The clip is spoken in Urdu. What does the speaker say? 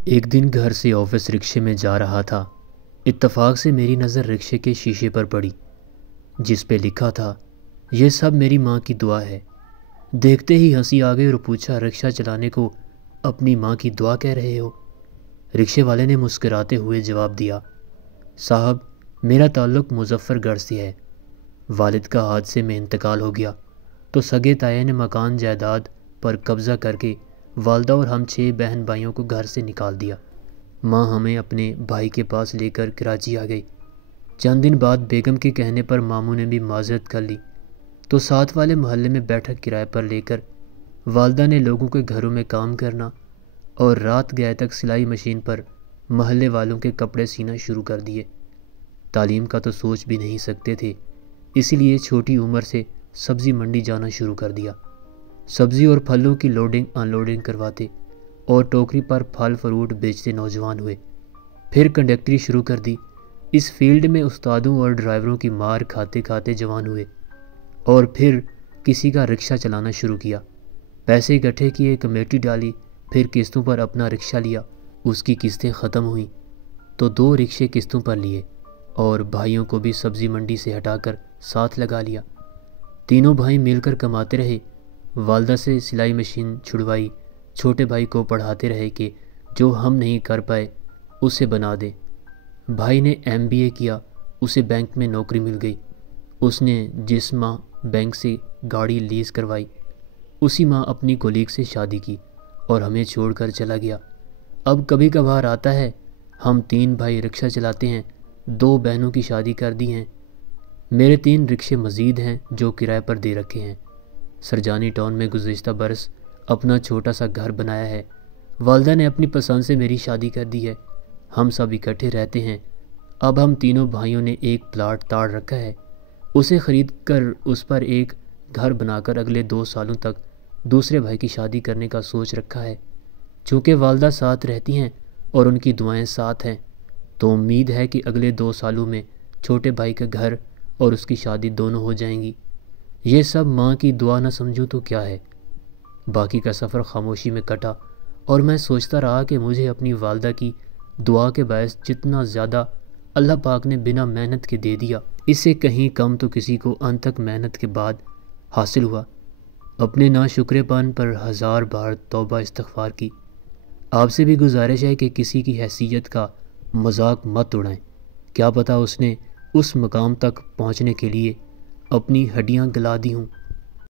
ایک دن گھر سے آفس رکشے میں جا رہا تھا۔ اتفاق سے میری نظر رکشے کے شیشے پر پڑی جس پہ لکھا تھا، یہ سب میری ماں کی دعا ہے۔ دیکھتے ہی ہنسی آ گئی اور پوچھا، رکشہ چلانے کو اپنی ماں کی دعا کہہ رہے ہو؟ رکشے والے نے مسکراتے ہوئے جواب دیا، صاحب میرا تعلق مظفر گڑھ سے ہے۔ والد کا حادثے میں انتقال ہو گیا تو سگے تایا نے مکان جائیداد پر قبضہ کر کے والدہ اور ہم 6 بہن بھائیوں کو گھر سے نکال دیا۔ ماں ہمیں اپنے بھائی کے پاس لے کر کراچی آ گئی۔ چند دن بعد بیگم کے کہنے پر ماموں نے بھی معذرت کر لی تو ساتھ والے محلے میں بیٹھک کرائے پر لے کر والدہ نے لوگوں کے گھروں میں کام کرنا اور رات گئے تک سلائی مشین پر محلے والوں کے کپڑے سینا شروع کر دیے۔ تعلیم کا تو سوچ بھی نہیں سکتے تھے، اسی لیے چھوٹی عمر سے سبزی منڈی جانا شروع کر دیا۔ سبزی اور پھلوں کی لوڈنگ ان لوڈنگ کرواتے اور ٹوکری پر پھل فروٹ بیچتے نوجوان ہوئے۔ پھر کنڈکٹری شروع کر دی۔ اس فیلڈ میں استادوں اور ڈرائیوروں کی مار کھاتے کھاتے جوان ہوئے اور پھر کسی کا رکشہ چلانا شروع کیا۔ پیسے اکٹھے کیے، کمیٹی ڈالی، پھر قسطوں پر اپنا رکشہ لیا۔ اس کی قسطیں ختم ہوئیں تو 2 رکشے قسطوں پر لیے اور بھائیوں کو بھی سبزی منڈی سے ہٹا کر ساتھ لگا لیا۔ تینوں بھائی مل کر کماتے رہے۔ والدہ سے سلائی مشین چھڑوائی، چھوٹے بھائی کو پڑھاتے رہے کہ جو ہم نہیں کر پائے اسے بنا دے۔ بھائی نے MBA کیا، اسے بینک میں نوکری مل گئی۔ اس نے جس ماہ بینک سے گاڑی لیز کروائی اسی ماہ اپنی کولیگ سے شادی کی اور ہمیں چھوڑ کر چلا گیا۔ اب کبھی کبھار آتا ہے۔ ہم 3 بھائی رکشہ چلاتے ہیں، 2 بہنوں کی شادی کر دی ہیں۔ میرے 3 رکشے مزید ہیں جو کرائے پر دے رکھے ہیں۔ سرجانی ٹاؤن میں گزشتہ برس اپنا چھوٹا سا گھر بنایا ہے۔ والدہ نے اپنی پسند سے میری شادی کر دی ہے۔ ہم سب اکٹھے رہتے ہیں۔ اب ہم تینوں بھائیوں نے ایک پلاٹ تاڑ رکھا ہے، اسے خرید کر اس پر ایک گھر بنا کر اگلے 2 سالوں تک دوسرے بھائی کی شادی کرنے کا سوچ رکھا ہے۔ چونکہ والدہ ساتھ رہتی ہیں اور ان کی دعائیں ساتھ ہیں تو امید ہے کہ اگلے 2 سالوں میں چھوٹے بھائی کا گھر اور اس کی شادی دونوں ہو جائیں گی۔ یہ سب ماں کی دعا نہ سمجھوں تو کیا ہے۔ باقی کا سفر خاموشی میں کٹا اور میں سوچتا رہا کہ مجھے اپنی والدہ کی دعا کے باعث جتنا زیادہ اللہ پاک نے بنا محنت کے دے دیا، اس سے کہیں کم تو کسی کو انتھک محنت کے بعد حاصل ہوا۔ اپنے ناشکرے پن پر 1000 بار توبہ استغفار کی۔ آپ سے بھی گزارش ہے کہ کسی کی حیثیت کا مذاق مت اڑائیں، کیا پتہ اس نے اس مقام تک پہنچنے کے لیے اپنی ہڈیاں گلا دی ہوں۔